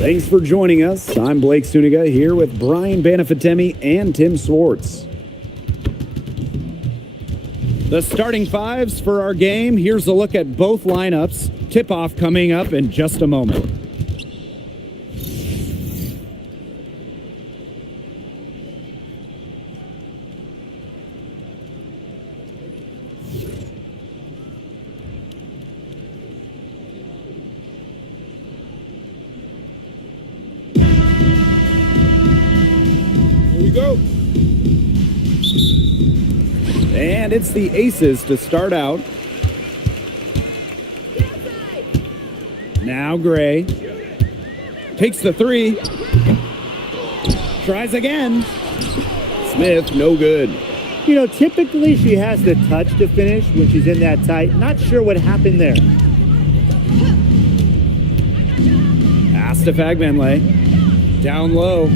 Thanks for joining us. I'm Blake Suniga here with Brian Banafitemi and Tim Swartz. The starting fives for our game. Here's a look at both lineups. Tip-off coming up in just a moment. Here we go. And it's the Aces to start out. Now Gray takes the three. Tries again. Smith, no good. You know, typically she has the touch to finish when she's in that tight. Not sure what happened there. Pass to Fagbenle. Down low.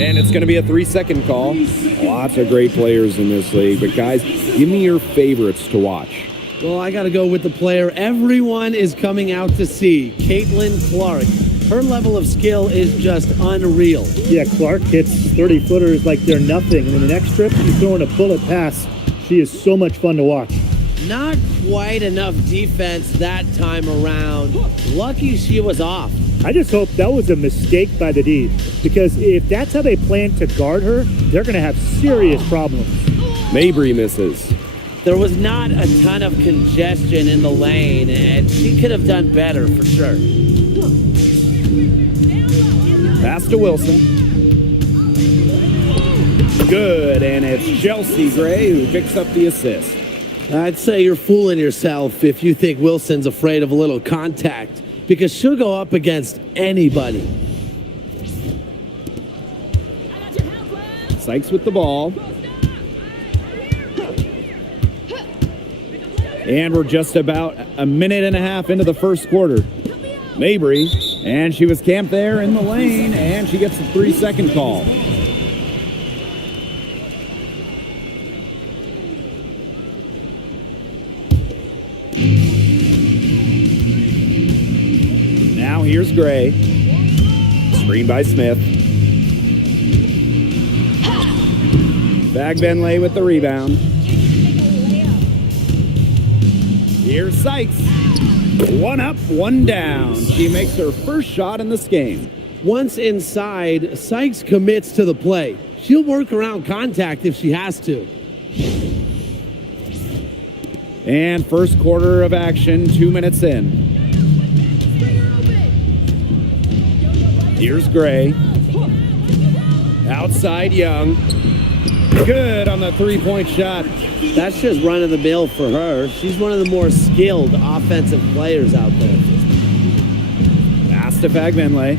And it's going to be a 3-second call. Lots of great players in this league. But, guys, give me your favorites to watch. Well, I got to go with the player everyone is coming out to see, Caitlin Clark. Her level of skill is just unreal. Yeah, Clark hits 30-footers like they're nothing. And in the next trip, she's throwing a bullet pass. She is so much fun to watch. Not quite enough defense that time around. Lucky she was off. I just hope that was a mistake by the D, because if that's how they plan to guard her, they're going to have serious problems. Mabry misses. There was not a ton of congestion in the lane, and she could have done better for sure. Pass to Wilson. Good, and it's Chelsea Gray who picks up the assist. I'd say you're fooling yourself if you think Wilson's afraid of a little contact, because she'll go up against anybody. Sykes with the ball. And we're just about a minute and a half into the first quarter. Mabry, and she was camped there in the lane, and she gets a 3-second call. Now here's Gray. Screen by Smith. Fagbenle with the rebound. Here's Sykes. One up, one down. She makes her first shot in this game. Once inside, Sykes commits to the play. She'll work around contact if she has to. And first quarter of action, 2 minutes in. Here's Gray. Outside Young. Good on the three-point shot. That's just run-of-the-mill for her. She's one of the more skilled offensive players out there. Pass to Fagbenle.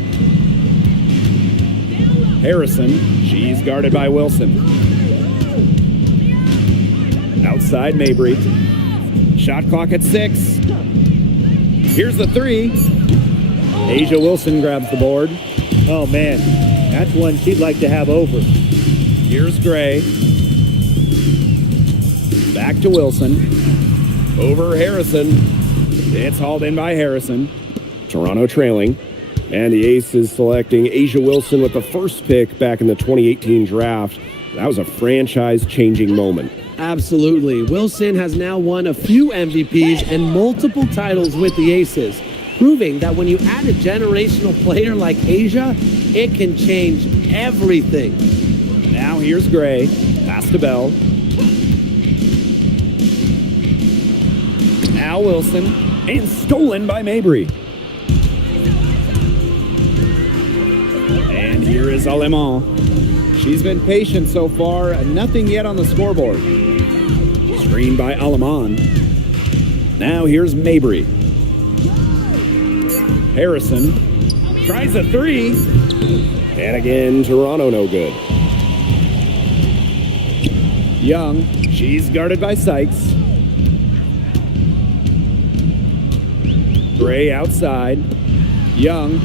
Harrison. She's guarded by Wilson. Outside Mabry. Shot clock at 6. Here's the three. Asia Wilson grabs the board. Oh, man. That's one she'd like to have over. Here's Gray. Back to Wilson. Over Harrison. It's hauled in by Harrison. Toronto trailing. And the Aces selecting Asia Wilson with the first pick back in the 2018 draft. That was a franchise-changing moment. Absolutely. Wilson has now won a few MVPs and multiple titles with the Aces, proving that when you add a generational player like Asia, it can change everything. Now here's Gray. Pass to Bell. Now Wilson. And stolen by Mabry. And here is Alemán. She's been patient so far. Nothing yet on the scoreboard. Screen by Alemán. Now here's Mabry. Harrison tries a three. And again, Toronto no good. Young, she's guarded by Sykes. Gray outside. Young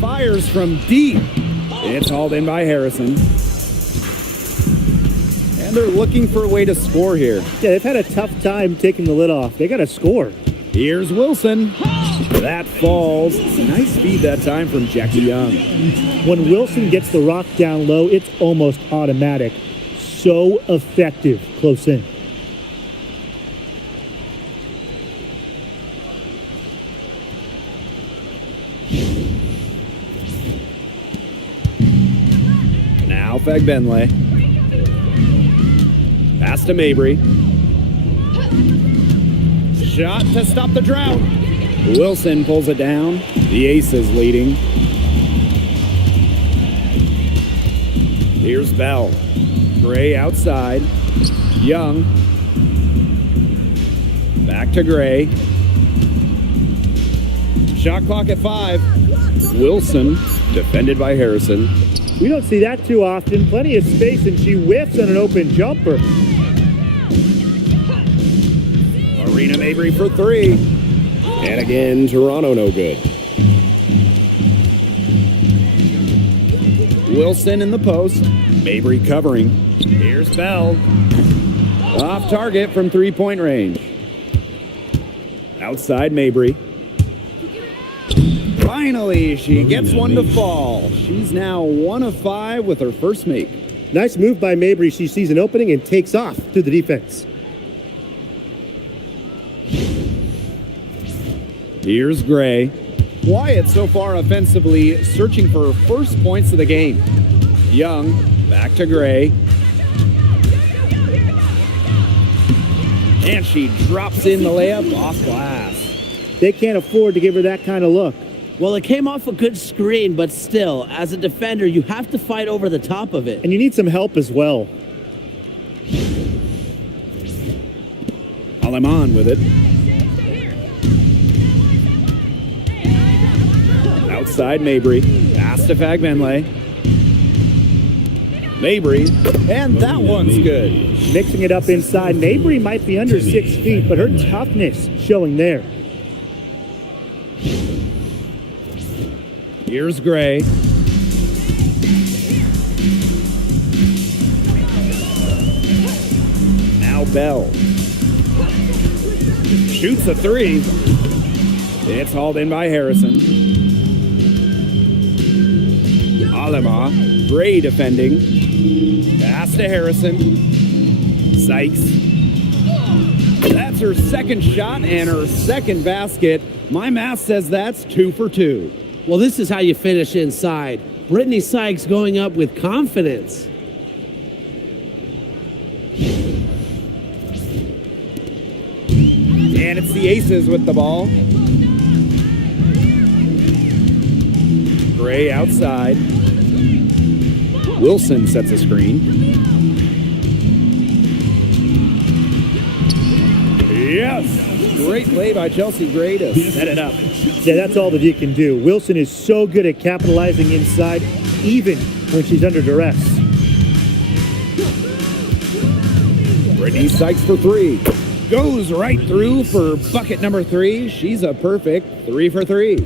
fires from deep. It's hauled in by Harrison. And they're looking for a way to score here. Yeah, they've had a tough time taking the lid off. They got to score. Here's Wilson. That falls. Nice feed that time from Jackie Young. When Wilson gets the rock down low, it's almost automatic. So effective close in. Now Fagbenle. Pass to Mabry. Shot to stop the drought. Wilson pulls it down. The Aces leading. Here's Bell. Gray outside. Young. Back to Gray. Shot clock at 5. Wilson, defended by Harrison. We don't see that too often. Plenty of space, and she whiffs on an open jumper. Arena Mabry for 3. And again, Toronto no good. Wilson in the post. Mabry covering. Here's Bell. Off target from 3-point range. Outside Mabry. Finally, she gets one to fall. She's now 1 of 5 with her first make. Nice move by Mabry. She sees an opening and takes off to the defense. Here's Gray. Wyatt so far offensively searching for first points of the game. Young, back to Gray. And she drops in the layup off glass. They can't afford to give her that kind of look. Well, it came off a good screen, but still, as a defender, you have to fight over the top of it. And you need some help as well. Aleman with it. Outside Mabry. Pass to Fagbenle. Mabry. And that one's good. Mixing it up inside. Mabry might be under 6 feet, but her toughness showing there. Here's Gray. Now Bell. Shoots a 3. It's hauled in by Harrison. Alema. Gray defending. Pass to Harrison. Sykes. That's her second shot and her second basket. My math says that's 2 for 2. Well, this is how you finish inside. Brittany Sykes going up with confidence. And it's the Aces with the ball. Gray outside. Wilson sets a screen. Yes! Great play by Chelsea Gray to set it up. Yeah, that's all that he can do. Wilson is so good at capitalizing inside, even when she's under duress. Brittany Sykes for 3. Goes right through for bucket number 3. She's a perfect 3 for 3.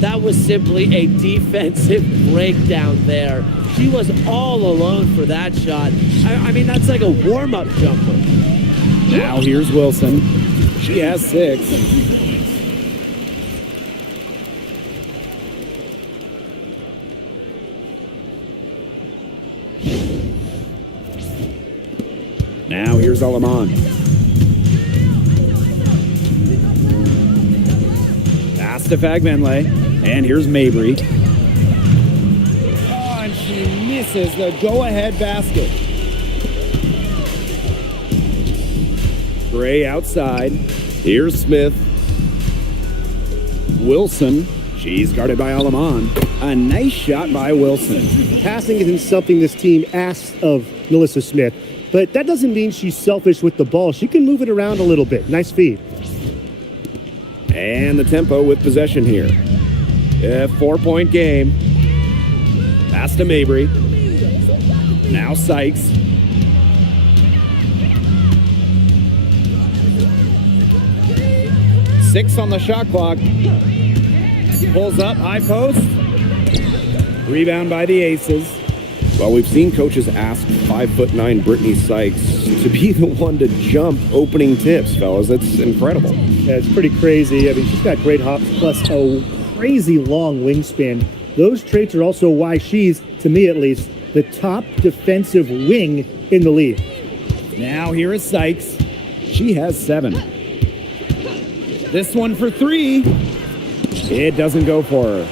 That was simply a defensive breakdown there. She was all alone for that shot. I mean, that's like a warm-up jumper. Now here's Wilson. She has 6. Now here's Aleman. Pass to Fagbenle. And here's Mabry. Oh, and she misses the go-ahead basket. Gray outside. Here's Smith. Wilson. She's guarded by Aleman. A nice shot by Wilson. Passing isn't something this team asks of Melissa Smith, but that doesn't mean she's selfish with the ball. She can move it around a little bit. Nice feed. And the tempo with possession here. A 4-point game. Pass to Mabry. Now Sykes. Six on the shot clock. Pulls up, high post. Rebound by the Aces. Well, we've seen coaches ask 5'9" Brittany Sykes to be the one to jump opening tips, fellas. That's incredible. Yeah, it's pretty crazy. I mean, she's got great hops plus a crazy long wingspan. Those traits are also why she's, to me at least, the top defensive wing in the league. Now here is Sykes. She has 7. This one for 3. It doesn't go for her.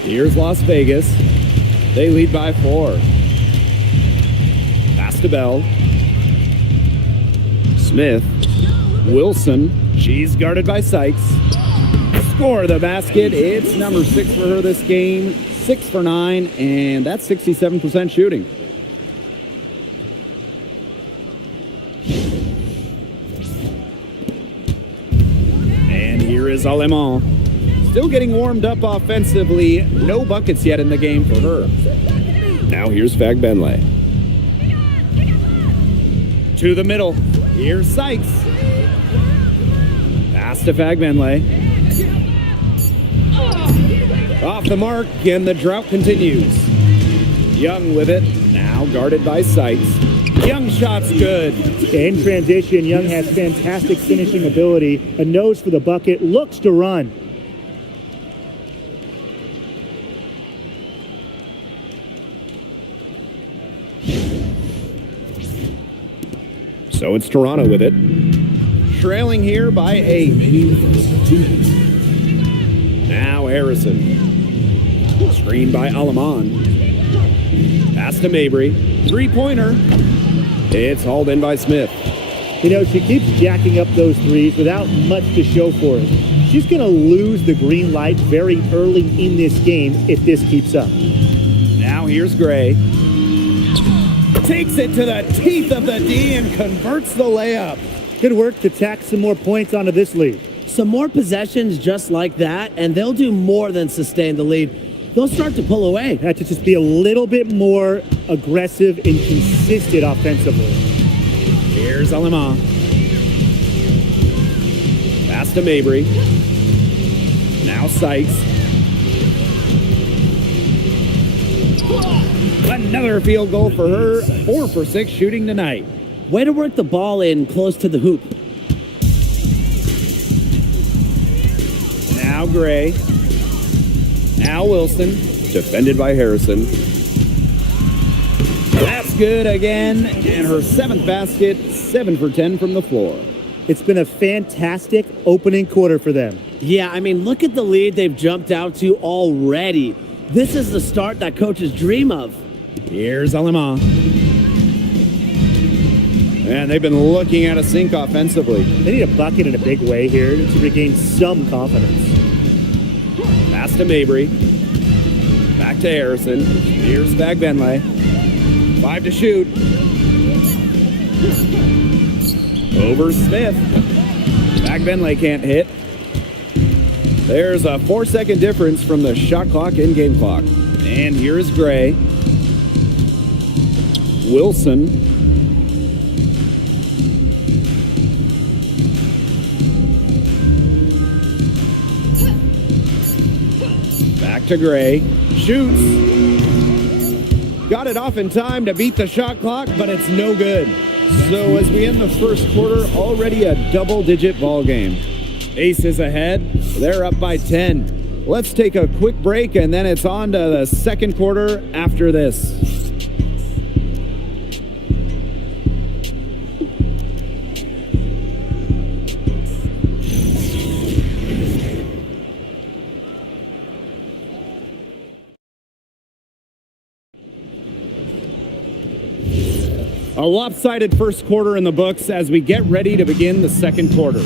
Here's Las Vegas. They lead by 4. Pass to Bell. Smith. Wilson. She's guarded by Sykes. Score the basket. It's number 6 for her this game. 6 for 9, and that's 67% shooting. And here is Alemán. Still getting warmed up offensively. No buckets yet in the game for her. Now here's Fagbenle. To the middle. Here's Sykes. Pass to Fagbenle. Off the mark, and the drought continues. Young with it. Now guarded by Sykes. Young shot's good. In transition, Young has fantastic finishing ability. A nose for the bucket. Looks to run. So it's Toronto with it. Trailing here by 8. Now Harrison. Screened by Alemán. Pass to Mabry. 3-pointer. It's hauled in by Smith. You know, she keeps jacking up those threes without much to show for it. She's going to lose the green light very early in this game if this keeps up. Now here's Gray. Takes it to the teeth of the D and converts the layup. Good work to tack some more points onto this lead. Some more possessions just like that, and they'll do more than sustain the lead. They'll start to pull away. Had to just be a little bit more aggressive and consistent offensively. Here's Alemán. Pass to Mabry. Now Sykes. Another field goal for her. 4 for 6 shooting tonight. Way to work the ball in close to the hoop. Now Gray. Now Wilson. Defended by Harrison. That's good again. And her 7th basket. 7 for 10 from the floor. It's been a fantastic opening quarter for them. Yeah, I mean, look at the lead they've jumped out to already. This is the start that coaches dream of. Here's Alemán. And they've been looking at a sink offensively. They need a bucket in a big way here to regain some confidence. Pass to Mabry. Back to Harrison. Here's Fagbenle. 5 to shoot. Over Smith. Fagbenle can't hit. There's a 4-second difference from the shot clock and game clock. And here's Gray. Wilson. Back to Gray. Shoots. Got it off in time to beat the shot clock, but it's no good. So as we end the first quarter, already a double-digit ball game. Aces ahead. They're up by 10. Let's take a quick break, and then it's on to the second quarter after this. A lopsided first quarter in the books as we get ready to begin the second quarter.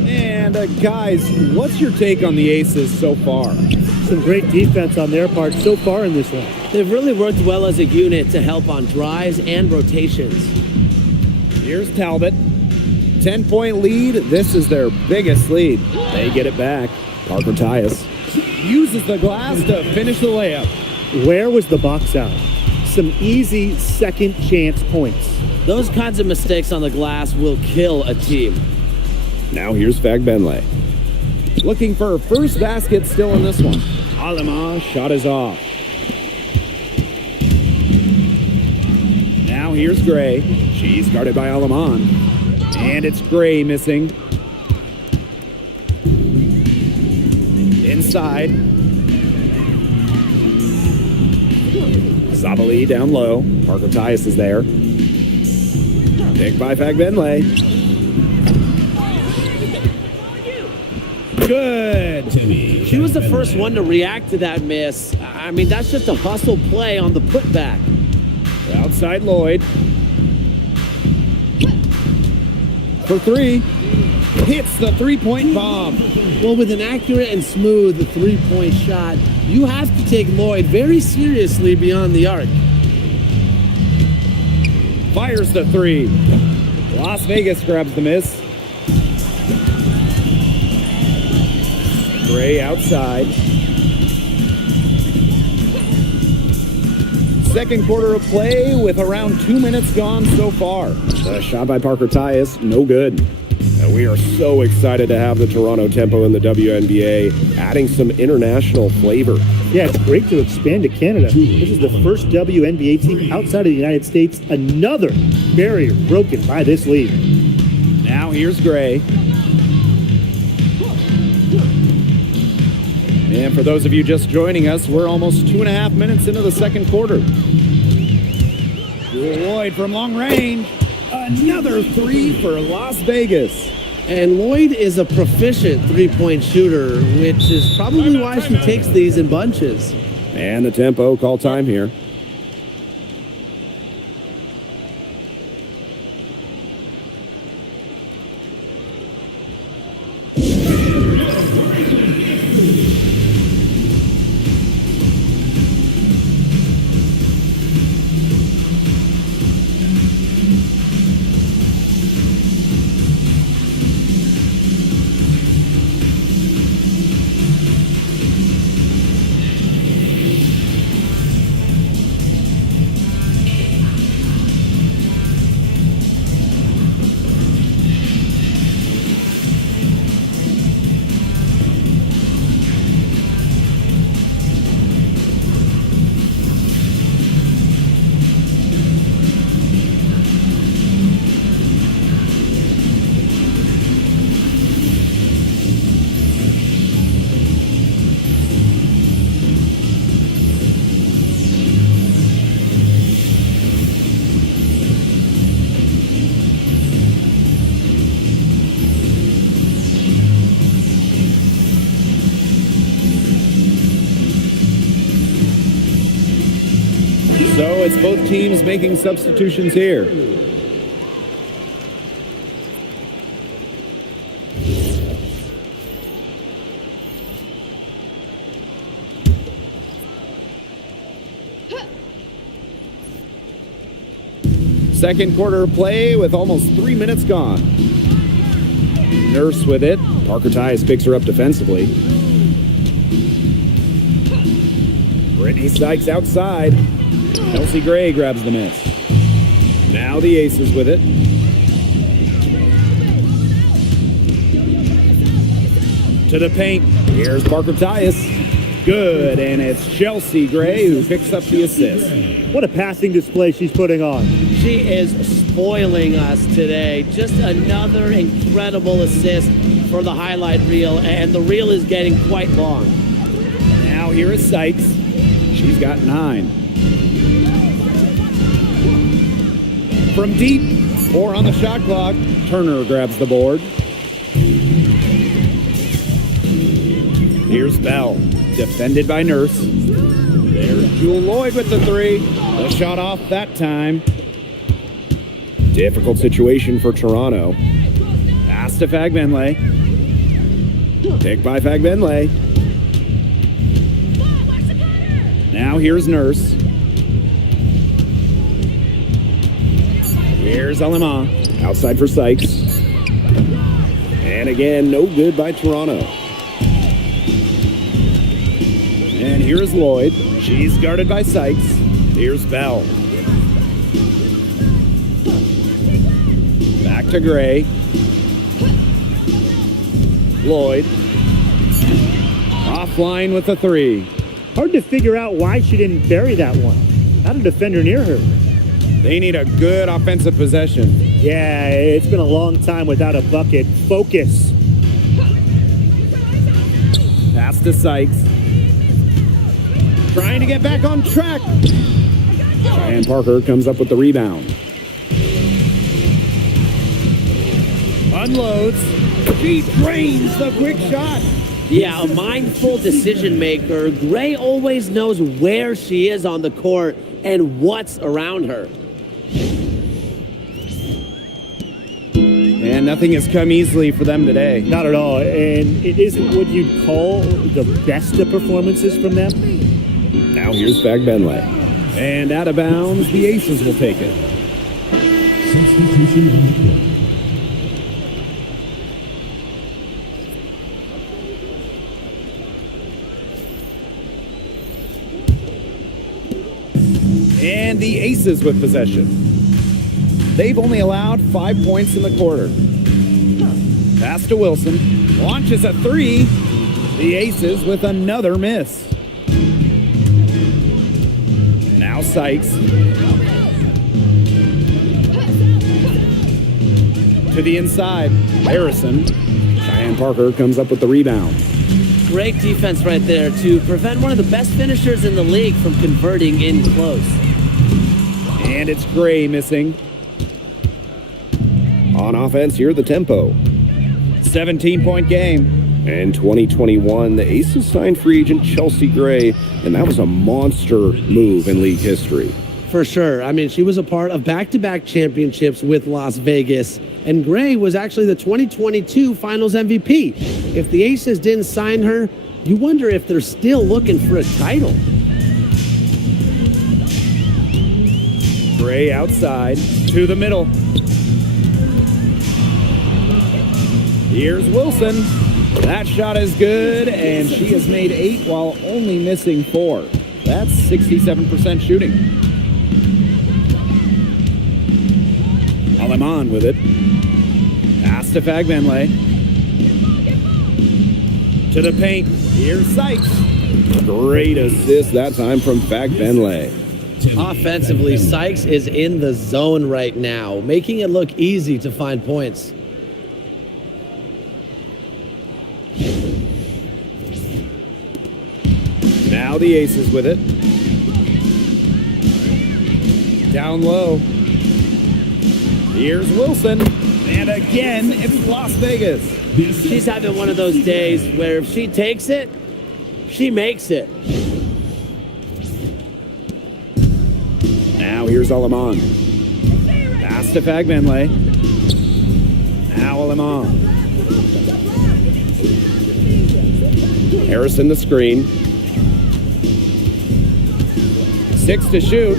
And guys, what's your take on the Aces so far? Some great defense on their part so far in this one. They've really worked well as a unit to help on drives and rotations. Here's Talbot. 10-point lead. This is their biggest lead. They get it back. Parker Tyus uses the glass to finish the layup. Where was the box out? Some easy second chance points. Those kinds of mistakes on the glass will kill a team. Now here's Fagbenle. Looking for her first basket still in this one. Alemán shot is off. Now here's Gray. She's guarded by Alaman. And it's Gray missing. Inside. Sabali down low. Parker Tyus is there. Picked by Fagbenle. Good. She was the first one to react to that miss. I mean, that's just a hustle play on the putback. Outside Lloyd. For three. Hits the three-point bomb. Well, with an accurate and smooth three-point shot, you have to take Lloyd very seriously beyond the arc. Fires the three. Las Vegas grabs the miss. Gray outside. Second quarter of play with around 2 minutes gone so far. The shot by Parker Tyus, no good. And we are so excited to have the Toronto Tempo in the WNBA, adding some international flavor. Yeah, it's great to expand to Canada. This is the first WNBA team outside of the United States. Another barrier broken by this league. Now here's Gray. And for those of you just joining us, we're almost 2.5 minutes into the second quarter. Lloyd from long range. Another three for Las Vegas. And Lloyd is a proficient three-point shooter, which is probably why she takes these in bunches. And the Tempo call time here. So it's both teams making substitutions here. Second quarter of play with almost 3 minutes gone. Nurse with it. Parker Tyus picks her up defensively. Brittany Sykes outside. Kelsey Gray grabs the miss. Now the Aces with it. To the paint. Here's Parker Tyus. Good, and it's Chelsea Gray who picks up the assist. What a passing display she's putting on. She is spoiling us today. Just another incredible assist for the highlight reel, and the reel is getting quite long. Now here is Sykes. She's got 9. From deep, 4 on the shot clock. Turner grabs the board. Here's Bell, defended by Nurse. There's Jewel Lloyd with the 3. The shot off that time. Difficult situation for Toronto. Pass to Fagbenle. Picked by Fagbenle. Now here's Nurse. Here's Alema. Outside for Sykes. And again, no good by Toronto. And here's Lloyd. She's guarded by Sykes. Here's Bell. Back to Gray. Lloyd. Offline with the 3. Hard to figure out why she didn't bury that one. Not a defender near her. They need a good offensive possession. Yeah, it's been a long time without a bucket. Focus. Pass to Sykes. Trying to get back on track. Cheyenne Parker comes up with the rebound. Unloads. She drains the quick shot. Yeah, a mindful decision maker. Gray always knows where she is on the court and what's around her. And nothing has come easily for them today. Not at all. And it isn't what you'd call the best of performances from them. Now here's Fagbenle. And out of bounds, the Aces will take it. Substitution on the court. And the Aces with possession. They've only allowed 5 points in the quarter. Pass to Wilson. Launches a three. The Aces with another miss. Now Sykes. To the inside. Harrison. Cheyenne Parker comes up with the rebound. Great defense right there to prevent one of the best finishers in the league from converting in close. And it's Gray missing. On offense, here the tempo. 17-point game. In 2021, the Aces signed free agent Chelsea Gray, and that was a monster move in league history. For sure. I mean, she was a part of back-to-back championships with Las Vegas, and Gray was actually the 2022 Finals MVP. If the Aces didn't sign her, you wonder if they're still looking for a title. Gray outside to the middle. Here's Wilson. That shot is good, and she has made 8 while only missing 4. That's 67% shooting. Aleman with it. Pass to Fagbenle. To the paint. Here's Sykes. Great assist that time from Fagbenle. Offensively, Sykes is in the zone right now, making it look easy to find points. Now the Aces with it. Down low. Here's Wilson. And again, it's Las Vegas. She's having one of those days where if she takes it, she makes it. Now here's Aleman. Pass to Fagbenle. Now Aleman. Harrison the screen. 6 to shoot.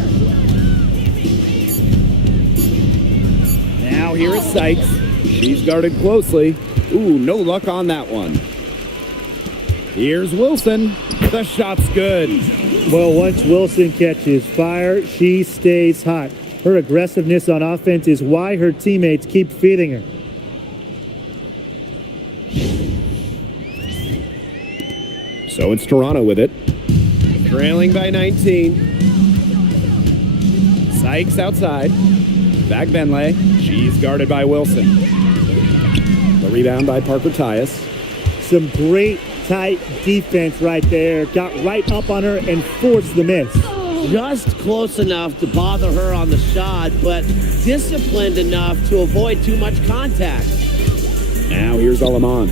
Now here is Sykes. She's guarded closely. Ooh, no luck on that one. Here's Wilson. The shot's good. Well, once Wilson catches fire, she stays hot. Her aggressiveness on offense is why her teammates keep feeding her. So it's Toronto with it. Trailing by 19. Sykes outside. Fagbenle. She's guarded by Wilson. The rebound by Parker Tyus. Some great tight defense right there. Got right up on her and forced the miss. Just close enough to bother her on the shot, but disciplined enough to avoid too much contact. Now here's Aleman.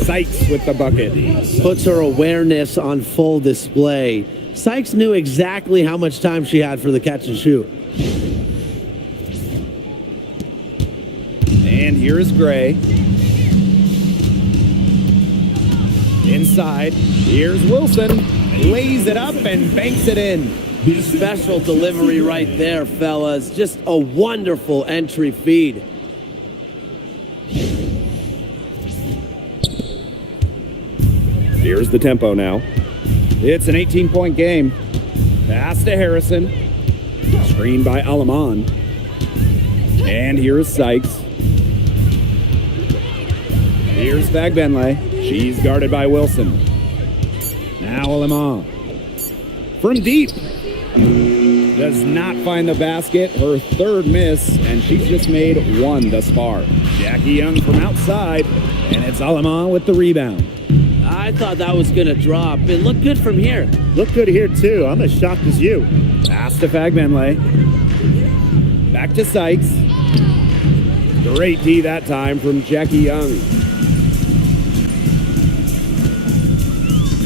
Sykes with the bucket. Puts her awareness on full display. Sykes knew exactly how much time she had for the catch and shoot. And here is Gray. Inside, here's Wilson. Lays it up and banks it in. Special delivery right there, fellas. Just a wonderful entry feed. Here's the tempo now. It's an 18-point game. Pass to Harrison. Screened by Aleman. And here is Sykes. Here's Fagbenle. She's guarded by Wilson. Now Aleman. From deep. Does not find the basket. Her third miss, and she's just made one thus far. Jackie Young from outside, and it's Alama with the rebound. I thought that was going to drop. It looked good from here. Look good here, too. I'm as shocked as you. Pass to Fagbenle. Back to Sykes. Great D that time from Jackie Young.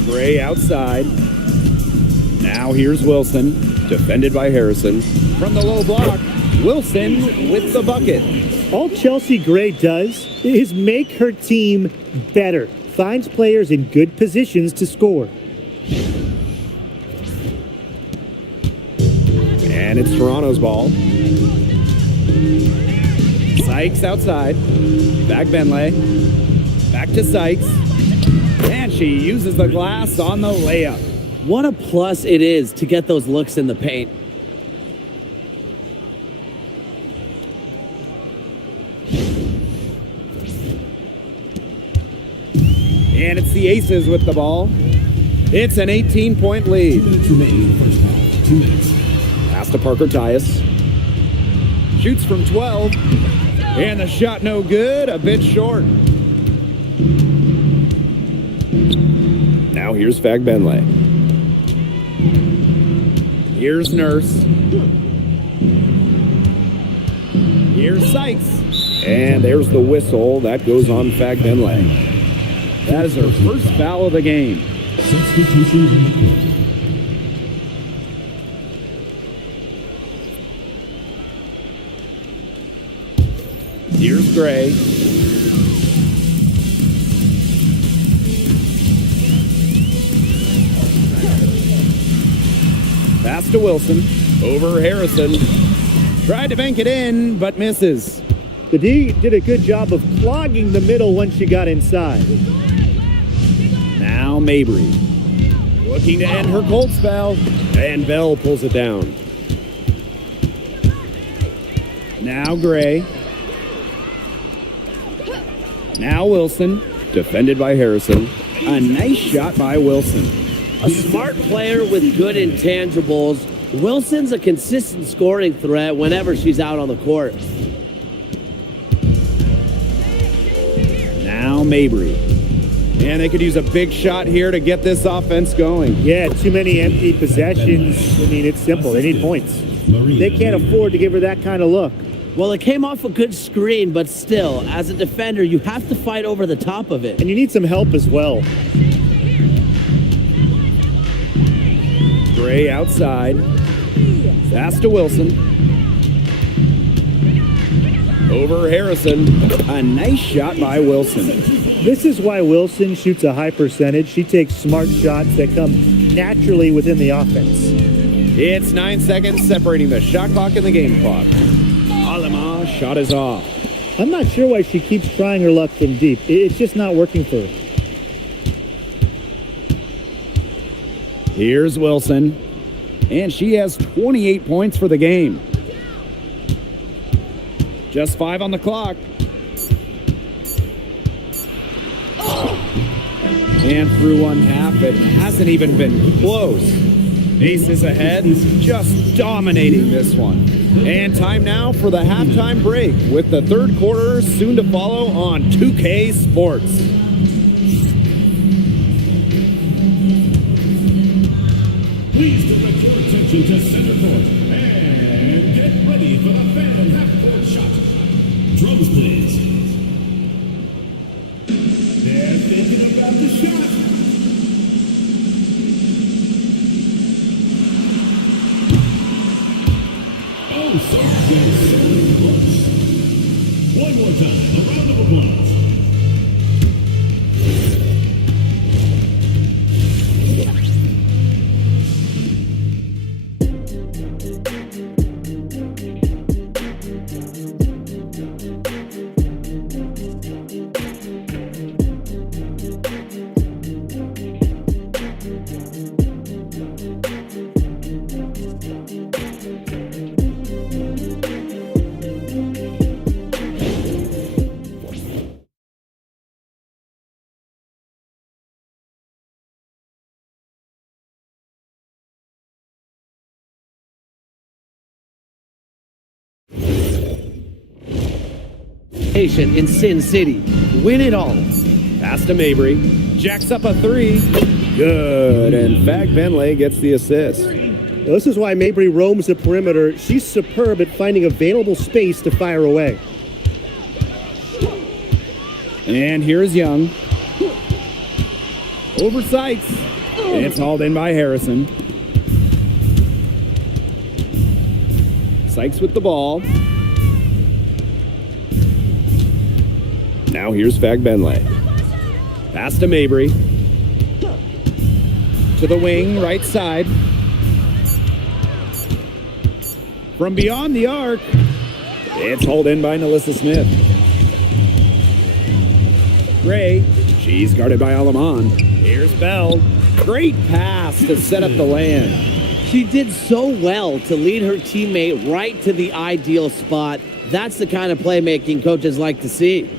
Gray outside. Now here's Wilson, defended by Harrison. From the low block, Wilson with the bucket. All Chelsea Gray does is make her team better. Finds players in good positions to score. And it's Toronto's ball. Sykes outside. Fagbenle. Back to Sykes. And she uses the glass on the layup. What a plus it is to get those looks in the paint. And it's the Aces with the ball. It's an 18-point lead. 2 minutes remaining in the first half. 2 minutes. Pass to Parker Tyus. Shoots from 12. And the shot no good, a bit short. Now here's Fagbenle. Here's Nurse. Here's Sykes. And there's the whistle. That goes on Fagbenle. That is her first foul of the game. Substitution in the court. Here's Gray. Pass to Wilson. Over Harrison. Tried to bank it in, but misses. The D did a good job of clogging the middle once she got inside. Now Mabry. Looking to end her cold spell. And Bell pulls it down. Now Gray. Now Wilson. Defended by Harrison. A nice shot by Wilson. A smart player with good intangibles. Wilson's a consistent scoring threat whenever she's out on the court. Now Mabry. And they could use a big shot here to get this offense going. Yeah, too many empty possessions. I mean, it's simple. They need points. They can't afford to give her that kind of look. Well, it came off a good screen, but still, as a defender, you have to fight over the top of it. And you need some help as well. Gray outside. Pass to Wilson. Over Harrison. A nice shot by Wilson. This is why Wilson shoots a high percentage. She takes smart shots that come naturally within the offense. It's 9 seconds separating the shot clock and the game clock. Alama shot is off. I'm not sure why she keeps trying her luck from deep. It's just not working for her. Here's Wilson. And she has 28 points for the game. Just 5 on the clock. And through one half, it hasn't even been close. Aces ahead, just dominating this one. And time now for the halftime break with the third quarter soon to follow on 2K Sports. Please direct your attention to center court and get ready for the phantom half-court shot. Drums, please. They're thinking about the shot. Oh, so close. One more time, a round of applause. location in Sin City. Win it all. Pass to Mabry. Jacks up a three. Good. And Fag Benlay gets the assist. Now, this is why Mabry roams the perimeter. She's superb at finding available space to fire away. And here's Young. Over Sykes. It's hauled in by Harrison. Sykes with the ball. Now here's Fag Benlay. Pass to Mabry. To the wing, right side. From beyond the arc. It's hauled in by Nalissa Smith. Gray. She's guarded by Alaman. Here's Bell. Great pass to set up the land. She did so well to lead her teammate right to the ideal spot. That's the kind of playmaking coaches like to see.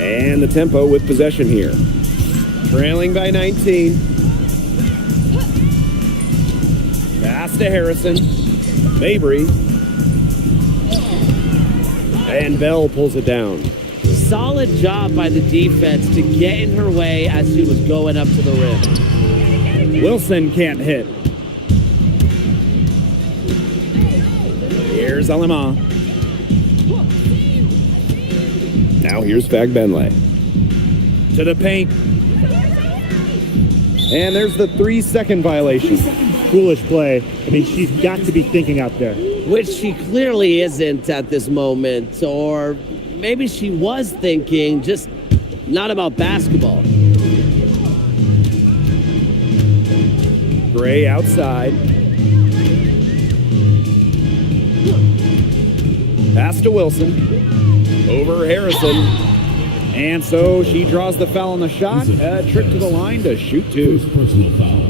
And the Tempo with possession here. Trailing by 19. Pass to Harrison. Mabry. And Bell pulls it down. Solid job by the defense to get in her way as she was going up to the rim. Wilson can't hit. Here's Alima. Now here's Fag Benlay. To the paint. And there's the 3-second violation. Foolish play. I mean, she's got to be thinking out there. Which she clearly isn't at this moment. Or maybe she was thinking, just not about basketball. Gray outside. Pass to Wilson. Over Harrison. And so she draws the foul on the shot. A trip to the line to shoot two. First personal foul.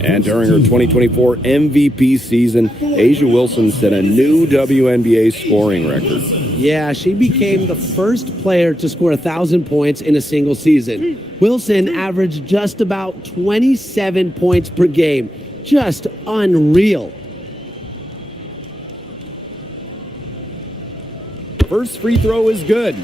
And during her 2024 MVP season, A'ja Wilson set a new WNBA scoring record. Yeah, she became the first player to score 1,000 points in a single season. Wilson averaged just about 27 points per game. Just unreal. First free throw is good.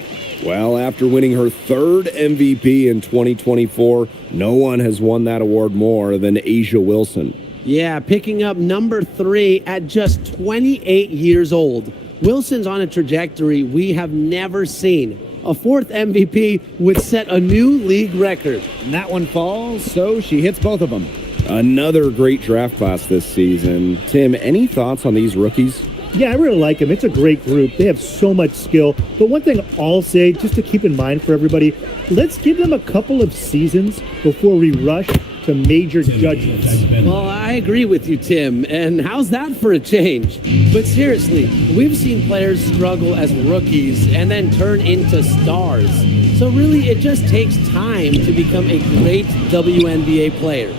Well, after winning her third MVP in 2024, no one has won that award more than A'ja Wilson. Yeah, picking up number 3 at just 28 years old. Wilson's on a trajectory we have never seen. A 4th MVP would set a new league record. And that one falls, so she hits both of them. Another great draft class this season. Tim, any thoughts on these rookies? Yeah, I really like them. It's a great group. They have so much skill. But one thing I'll say, just to keep in mind for everybody, let's give them a couple of seasons before we rush to major judgments. Well, I agree with you, Tim. And how's that for a change? But seriously, we've seen players struggle as rookies and then turn into stars. So really, it just takes time to become a great WNBA player.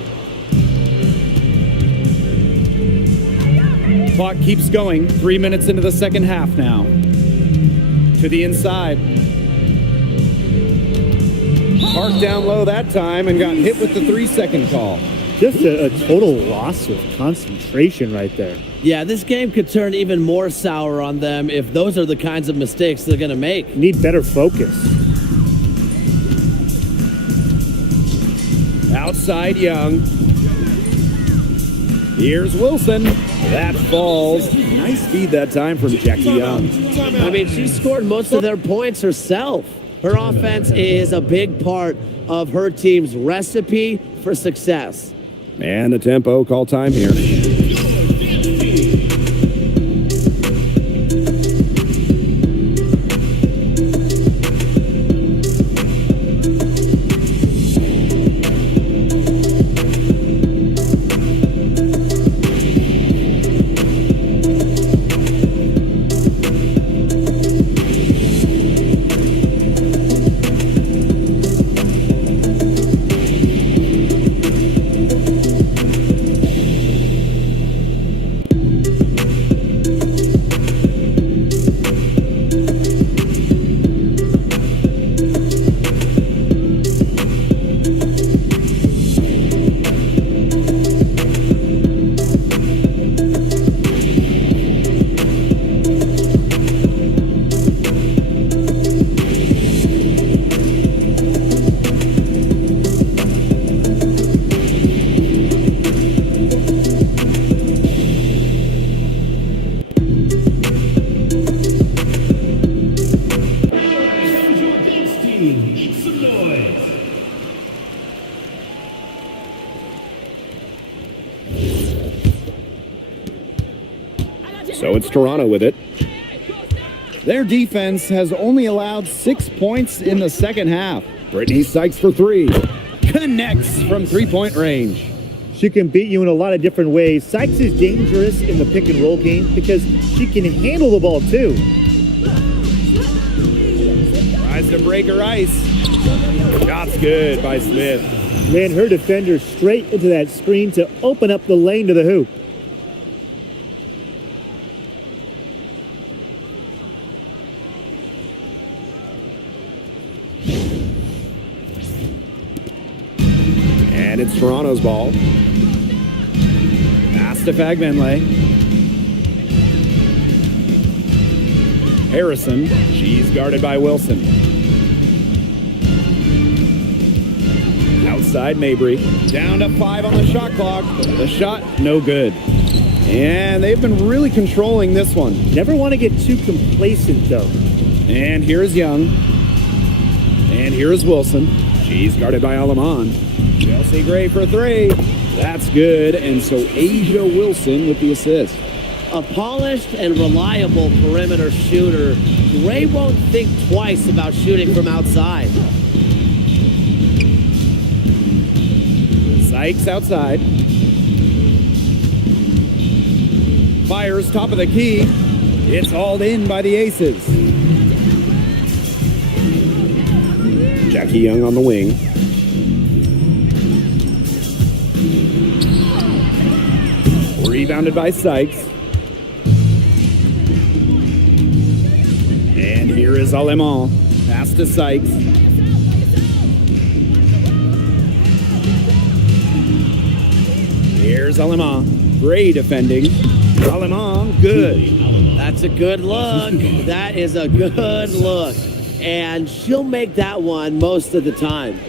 Clock keeps going. 3 minutes into the second half now. To the inside. Parked down low that time and got hit with the 3-second call. Just a total loss of concentration right there. Yeah, this game could turn even more sour on them if those are the kinds of mistakes they're going to make. Need better focus. Outside Young. Here's Wilson. That falls. Nice feed that time from Jackie Young. I mean, she scored most of their points herself. Her offense is a big part of her team's recipe for success. And the Tempo call time here. So it's Toronto with it. Their defense has only allowed 6 points in the second half. Brittany Sykes for three. Connects from three-point range. She can beat you in a lot of different ways. Sykes is dangerous in the pick and roll game because she can handle the ball too. Tries to break her ice. Shot's good by Smith. Ran her defender straight into that screen to open up the lane to the hoop. And it's Toronto's ball. Pass to Fagbenle. Harrison. She's guarded by Wilson. Outside Mabry. Down to 5 on the shot clock. The shot, no good. And they've been really controlling this one. Never want to get too complacent though. And here's Young. And here's Wilson. She's guarded by Alaman. Chelsea Gray for three. That's good. And so Asia Wilson with the assist. A polished and reliable perimeter shooter. Gray won't think twice about shooting from outside. Sykes outside. Fires top of the key. It's hauled in by the Aces. Jackie Young on the wing. Rebounded by Sykes. And here is Alemán. Pass to Sykes. Here's Alemán. Gray defending. Alemán, good. That's a good look. That is a good look. And she'll make that one most of the time.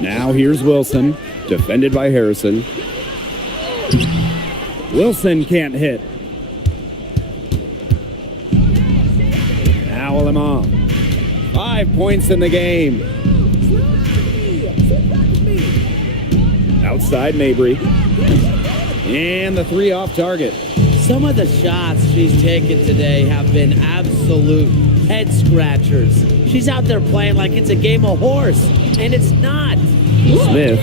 Now here's Wilson. Defended by Harrison. Wilson can't hit. Now Alemán. 5 points in the game. Outside Mabry. And the three off target. Some of the shots she's taken today have been absolute head scratchers. She's out there playing like it's a game of horse, and it's not. Smith.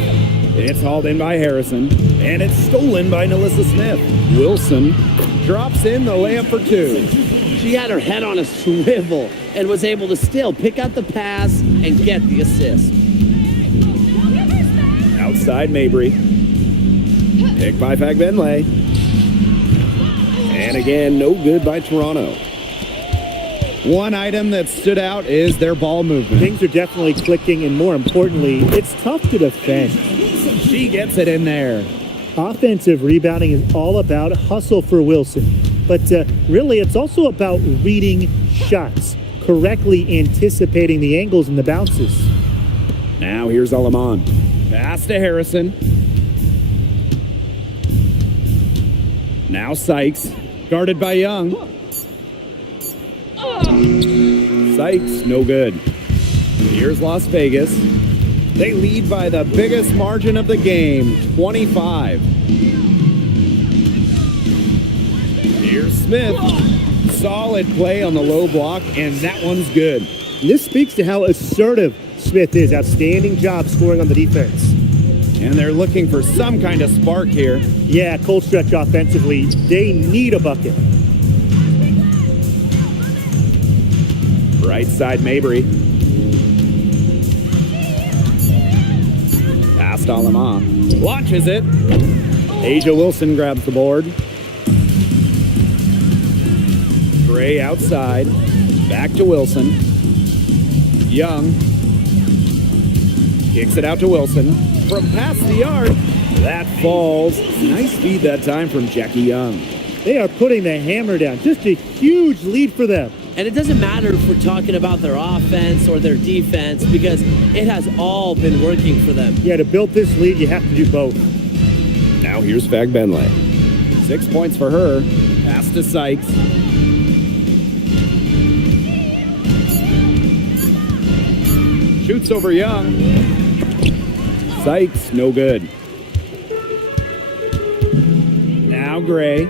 It's hauled in by Harrison. And it's stolen by Nalissa Smith. Wilson drops in the layup for two. She had her head on a swivel and was able to still pick out the pass and get the assist. Outside Mabry. Picked by Fagbenle. And again, no good by Toronto. One item that stood out is their ball movement. Things are definitely clicking, and more importantly, it's tough to defend. She gets it in there. Offensive rebounding is all about hustle for Wilson. But really, it's also about reading shots, correctly anticipating the angles and the bounces. Now here's Alemán. Pass to Harrison. Now Sykes, guarded by Young. Sykes, no good. Here's Las Vegas. They lead by the biggest margin of the game, 25. Here's Smith. Solid play on the low block, and that one's good. This speaks to how assertive Smith is. Outstanding job scoring on the defense. And they're looking for some kind of spark here. Yeah, cold stretch offensively. They need a bucket. Right side Mabry. Past Alemán. Launches it. Asia Wilson grabs the board. Gray outside. Back to Wilson. Young. Kicks it out to Wilson. From past the arc. That falls. Nice feed that time from Jackie Young. They are putting the hammer down. Just a huge lead for them. And it doesn't matter if we're talking about their offense or their defense, because it has all been working for them. Yeah, to build this lead, you have to do both. Now here's Fagbenle. 6 points for her. Pass to Sykes. Shoots over Young. Sykes, no good. Gray.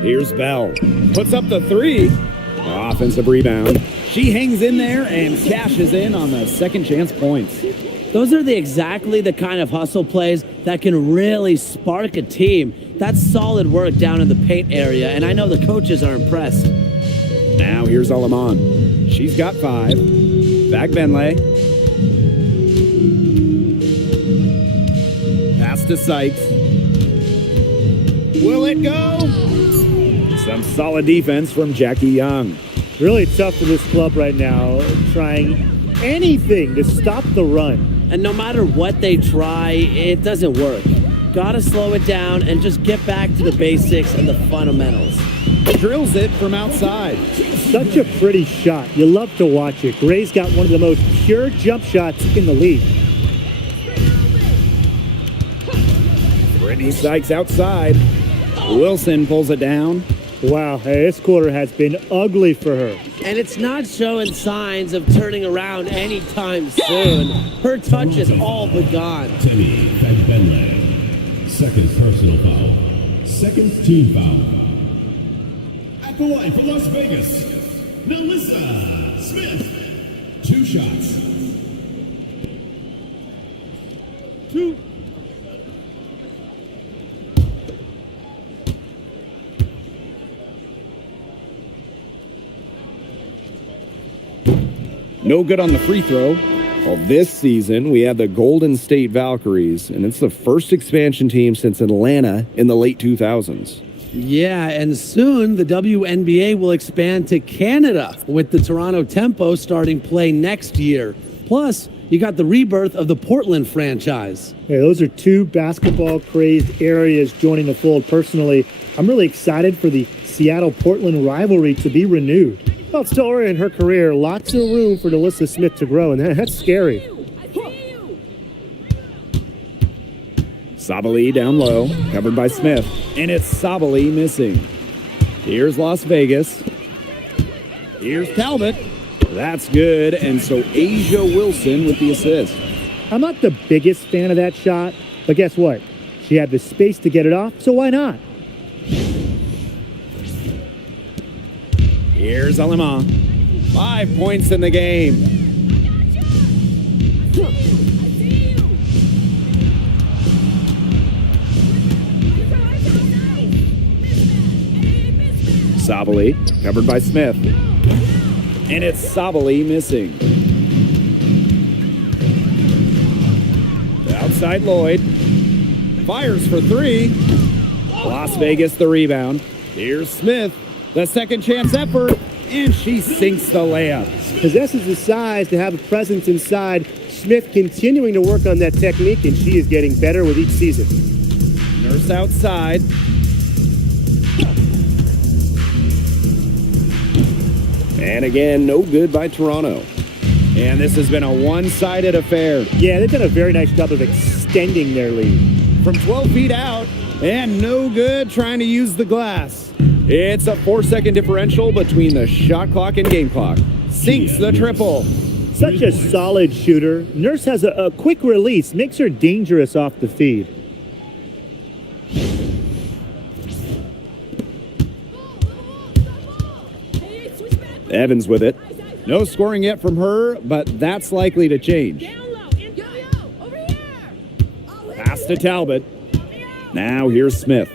Here's Bell. Puts up the three. Offensive rebound. She hangs in there and cashes in on the second chance points. Those are exactly the kind of hustle plays that can really spark a team. That's solid work down in the paint area, and I know the coaches are impressed. Now here's Alaman. She's got 5. Back Benley. Pass to Sykes. Will it go? Some solid defense from Jackie Young. Really tough for this club right now, trying anything to stop the run. And no matter what they try, it doesn't work. Gotta slow it down and just get back to the basics and the fundamentals. Drills it from outside. Such a pretty shot. You love to watch it. Gray's got one of the most pure jump shots in the league. Brittany Sykes outside. Wilson pulls it down. Wow, hey, this quarter has been ugly for her. And it's not showing signs of turning around anytime soon. Her touch is all but gone. Temi Fagbenle. Second personal foul. Second team foul. At the line for Las Vegas, Melissa Smith. 2 shots. 2. No good on the free throw. Well, this season, we have the Golden State Valkyries, and it's the first expansion team since Atlanta in the late 2000s. Yeah, and soon the WNBA will expand to Canada with the Toronto Tempo starting play next year. Plus, you got the rebirth of the Portland franchise. Hey, those are 2 basketball-crazed areas joining the fold. Personally, I'm really excited for the Seattle-Portland rivalry to be renewed. Well, it's still early in her career. Lots of room for Melissa Smith to grow, and that's scary. Sabali down low, covered by Smith. And it's Sabali missing. Here's Las Vegas. Here's Talbot. That's good, and so Asia Wilson with the assist. I'm not the biggest fan of that shot, but guess what? She had the space to get it off, so why not? Here's Alima. 5 points in the game. Sabali, covered by Smith. And it's Sabali missing. Outside Lloyd. Fires for 3. Las Vegas the rebound. Here's Smith. The second chance effort. And she sinks the layup. Possesses the size to have a presence inside. Smith continuing to work on that technique, and she is getting better with each season. Nurse outside. And again, no good by Toronto. And this has been a one-sided affair. Yeah, they've done a very nice job of extending their lead. From 12 feet out, and no good trying to use the glass. It's a 4-second differential between the shot clock and game clock. Sinks the triple. Such a solid shooter. Nurse has a quick release, makes her dangerous off the feed. Evans with it. No scoring yet from her, but that's likely to change. Pass to Talbot. Now here's Smith.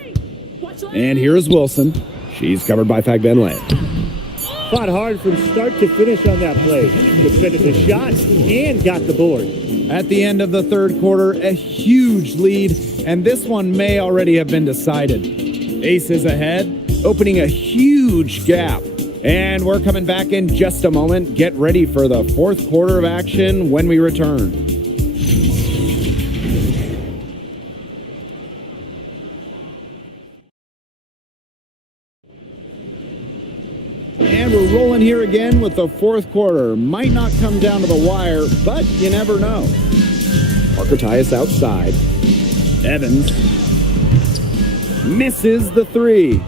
And here's Wilson. She's covered by Fagbenle. Fought hard from start to finish on that play. Defended the shot and got the board. At the end of the third quarter, a huge lead, and this one may already have been decided. Aces ahead, opening a huge gap. And we're coming back in just a moment. Get ready for the fourth quarter of action when we return. And we're rolling here again with the fourth quarter. Might not come down to the wire, but you never know. Parker Tyus outside. Evans misses the three.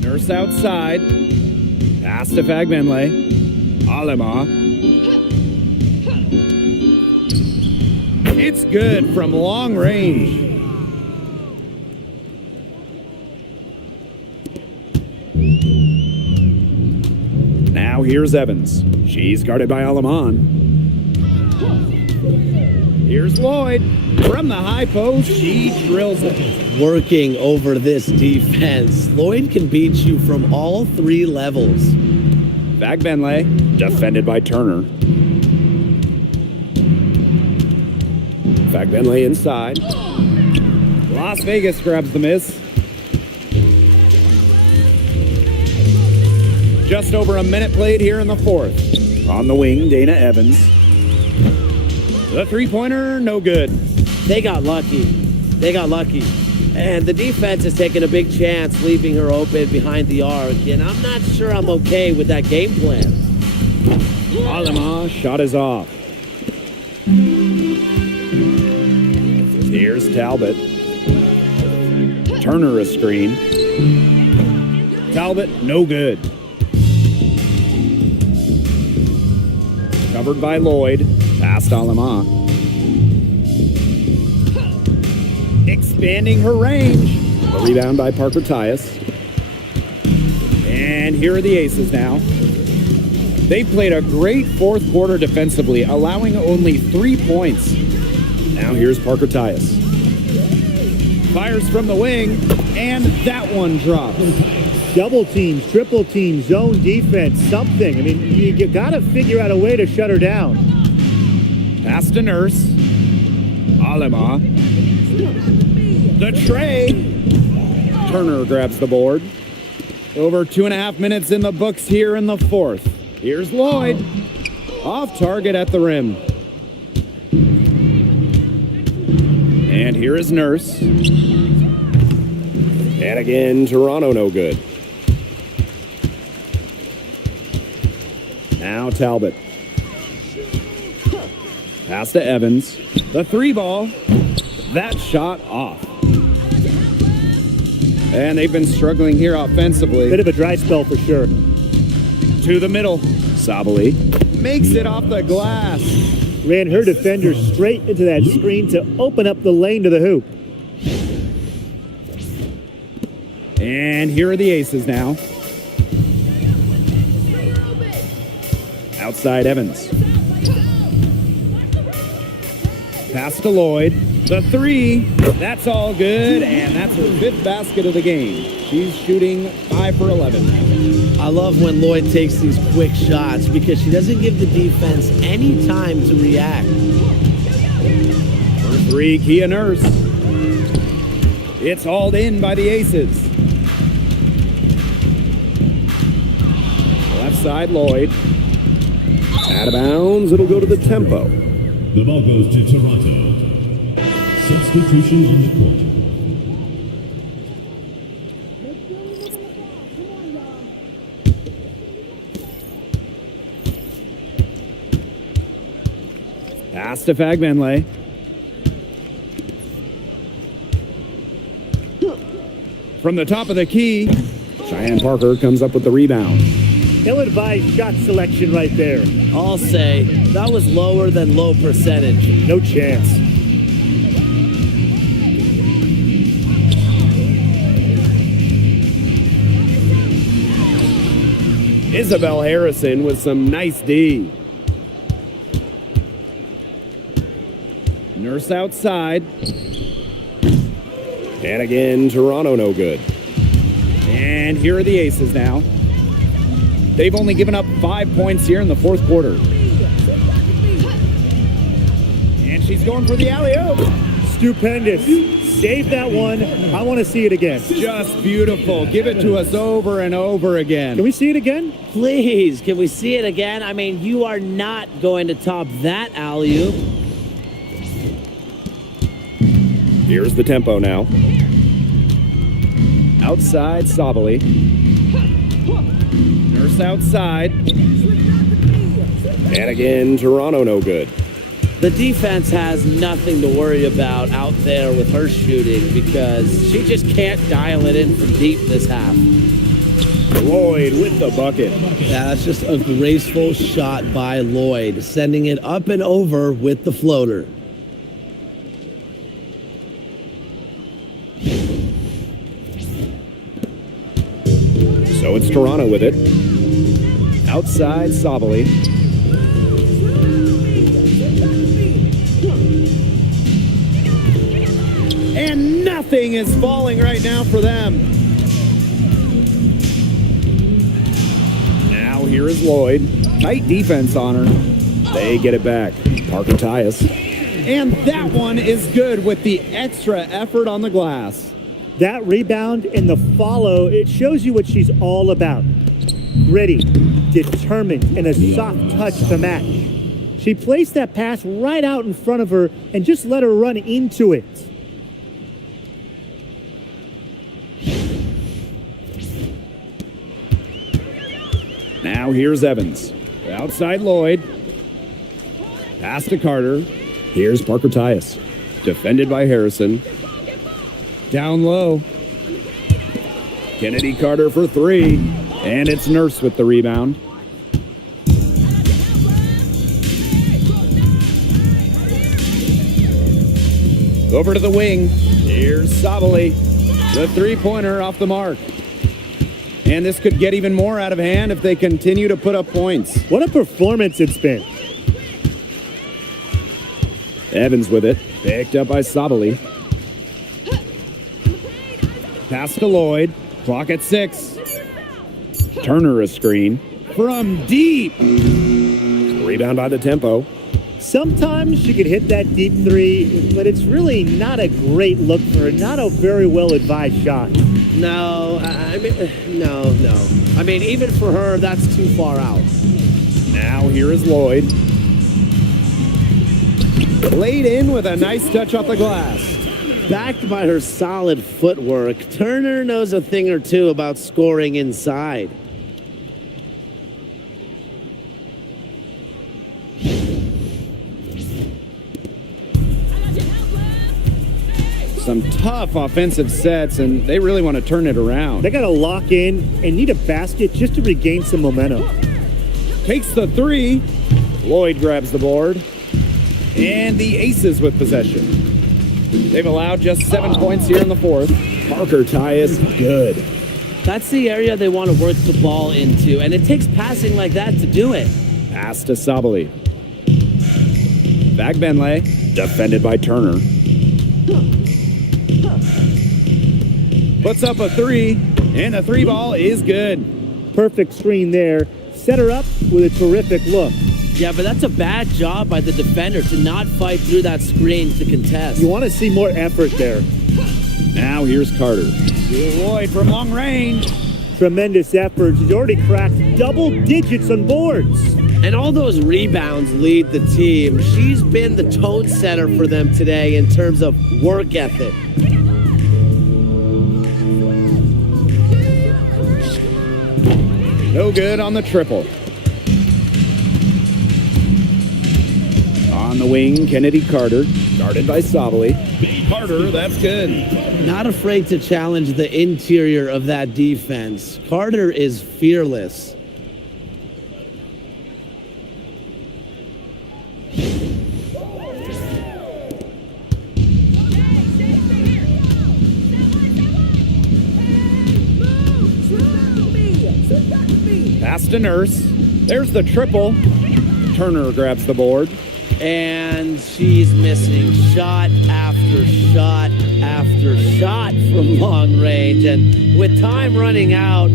Nurse outside. Pass Pass to Fagbenle. Alema. It's good from long range. Now here's Evans. She's guarded by Aleman. Here's Lloyd. From the high post, she drills it. Working over this defense, Lloyd can beat you from all three levels. Fagbenle, defended by Turner. Fagbenle inside. Las Vegas grabs the miss. Just over a minute played here in the fourth. On the wing, Dana Evans. The three-pointer, no good. They got lucky. And the defense has taken a big chance leaving her open behind the arc, and I'm not sure I'm okay with that game plan. Alema, shot is off. Here's Talbot. Turner a screen. Talbot, no good. Covered by Lloyd. Past Alema. Expanding her range. The rebound by Parker Tyus. And here are the Aces now. They played a great fourth quarter defensively, allowing only 3 points. Now here's Parker Tyus. Fires from the wing, and that one drops. Double teams, triple teams, zone defense, something. I mean, you got to figure out a way to shut her down. Pass to Nurse. Alema. The tray. Turner grabs the board. Over 2.5 minutes in the books here in the fourth. Here's Lloyd. Off target at the rim. And here is Nurse. And again, Toronto no good. Now Talbot. Pass to Evans. The three ball. That shot off. And they've been struggling here offensively. Bit of a dry spell for sure. To the middle. Sabali makes it off the glass. Ran her defender straight into that screen to open up the lane to the hoop. And here are the Aces now. Outside Evans. Pass to Lloyd. The three. That's all good, and that's her fifth basket of the game. She's shooting 5 for 11. I love when Lloyd takes these quick shots because she doesn't give the defense any time to react. For three, Kia Nurse. It's hauled in by the Aces. Left side, Lloyd. Out of bounds, it'll go to the tempo. The ball goes to Toronto. Substitution on the court. Pass to Fagbenle. From the top of the key, Cheyenne Parker comes up with the rebound. Ill-advised shot selection right there. I'll say that was lower than low percentage. No chance. Isabel Harrison with some nice D. Nurse outside. And again, Toronto no good. And here are the Aces now. They've only given up 5 points here in the fourth quarter. And she's going for the alley-oop. Stupendous. Save that one. I want to see it again. Just beautiful. Give it to us over and over again. Can we see it again? Please, can we see it again? I mean, you are not going to top that alley-oop. Here's the tempo now. Outside, Sabali. Nurse outside. And again, Toronto no good. The defense has nothing to worry about out there with her shooting because she just can't dial it in from deep this half. Lloyd with the bucket. Yeah, that's just a graceful shot by Lloyd, sending it up and over with the floater. So it's Toronto with it. Outside Sabali. And nothing is falling right now for them. Now here is Lloyd. Tight defense on her. They get it back. Parker Tyus. And that one is good with the extra effort on the glass. That rebound and the follow, it shows you what she's all about. Gritty, determined, and a soft touch to match. She placed that pass right out in front of her and just let her run into it. Now here's Evans. Outside Lloyd. Pass to Carter. Here's Parker Tyus. Defended by Harrison. Down low. Kennedy Carter for three. And it's Nurse with the rebound. Over to the wing. Here's Sabali. The three-pointer off the mark. And this could get even more out of hand if they continue to put up points. What a performance it's been. Evans with it. Picked up by Sabali. Pass to Lloyd. Clock at 6. Turner a screen. From deep. Rebound by the tempo. Sometimes she could hit that deep three, but it's really not a great look for her. Not a very well-advised shot. No, no. I mean, even for her, that's too far out. Now here is Lloyd. Laid in with a nice touch off the glass. Backed by her solid footwork, Turner knows a thing or two about scoring inside. Some tough offensive sets, and they really want to turn it around. They got to lock in and need a basket just to regain some momentum. Takes the three. Lloyd grabs the board. And the Aces with possession. They've allowed just 7 points here in the fourth. Parker Tyus, good. That's the area they want to work the ball into, and it takes passing like that to do it. Pass to Sabali. Back Benley. Defended by Turner. Puts up a three, and the three ball is good. Perfect screen there. Set her up with a terrific look. Yeah, but that's a bad job by the defender to not fight through that screen to contest. You want to see more effort there. Now here's Carter. Lloyd from long range. Tremendous effort. She's already cracked double digits on boards. And all those rebounds lead the team. She's been the tone setter for them today in terms of work ethic. No good on the triple. On the wing, Kennedy Carter. Guarded by Sabali. Carter, that's good. Not afraid to challenge the interior of that defense. Carter is fearless. Pass to Nurse. There's the triple. Turner grabs the board. And she's missing shot after shot after shot from long range. And with time running out,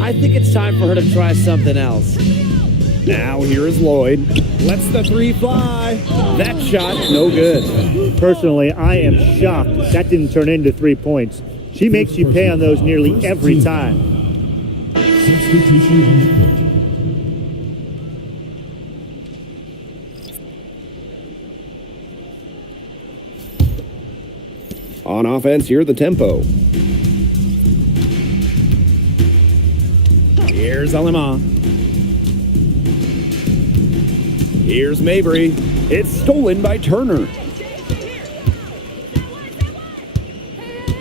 I think it's time for her to try something else. Now here is Lloyd. Lets the three fly. That shot, no good. Personally, I am shocked that didn't turn into 3 points. She makes you pay on those nearly every time. Substitution on the court. On offense, here the tempo. Here's Alima. Here's Mabry. It's stolen by Turner.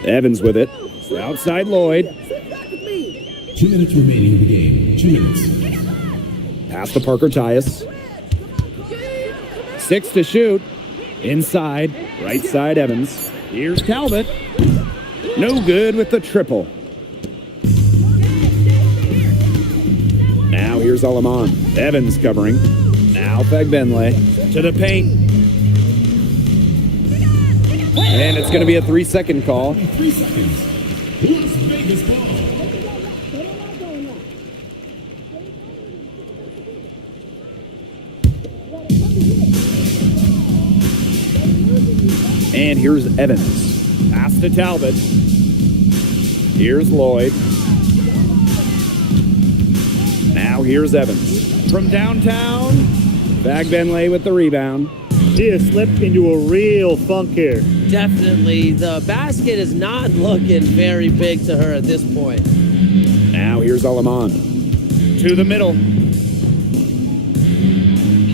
Evans with it. Outside Lloyd. 2 minutes remaining in the game. 2 minutes. Pass to Parker Tyus. 6 to shoot. Inside. Right side Evans. Here's Talbot. No good with the triple. Now here's Alaman. Evans covering. Now Fagbenle to the paint. And it's going to be a 3-second call. 3 seconds. Las Vegas ball. And here's Evans. Pass to Talbot. Here's Lloyd. Now here's Evans. From downtown, Fagbenle with the rebound. She has slipped into a real funk here. Definitely. The basket is not looking very big to her at this point. Now here's Alaman. To the middle.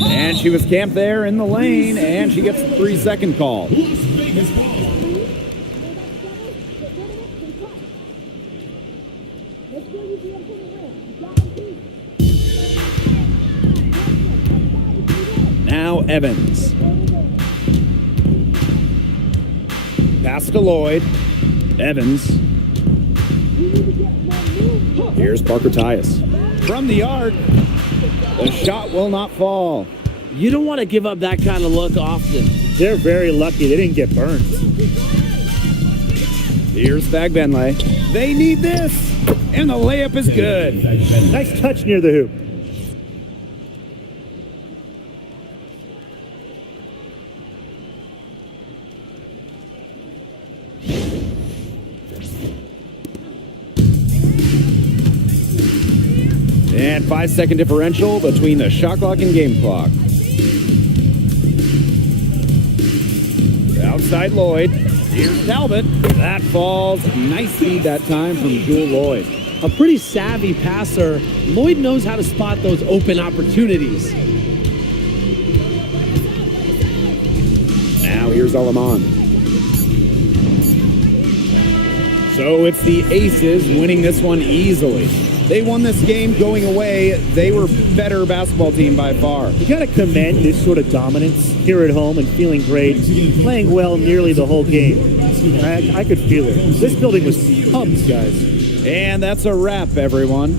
And she was camped there in the lane, and she gets a 3-second call. Las Vegas ball. Now Evans. Pass to Lloyd. Evans. Here's Parker Tyus. From the arc. The shot will not fall. You don't want to give up that kind of look often. They're very lucky they didn't get burned. Here's Fagbenle. They need this. And the layup is good. Nice touch near the hoop. And 5-second differential between the shot clock and game clock. Outside Lloyd. Here's Talbot. That falls. Nice feed that time from Jewel Lloyd. A pretty savvy passer. Lloyd knows how to spot those open opportunities. Now here's Alaman. So it's the Aces winning this one easily. They won this game going away. They were better basketball team by far. You got to commend this sort of dominance here at home and feeling great, playing well nearly the whole game. I could feel it. This building was pumped, guys. And that's a wrap, everyone.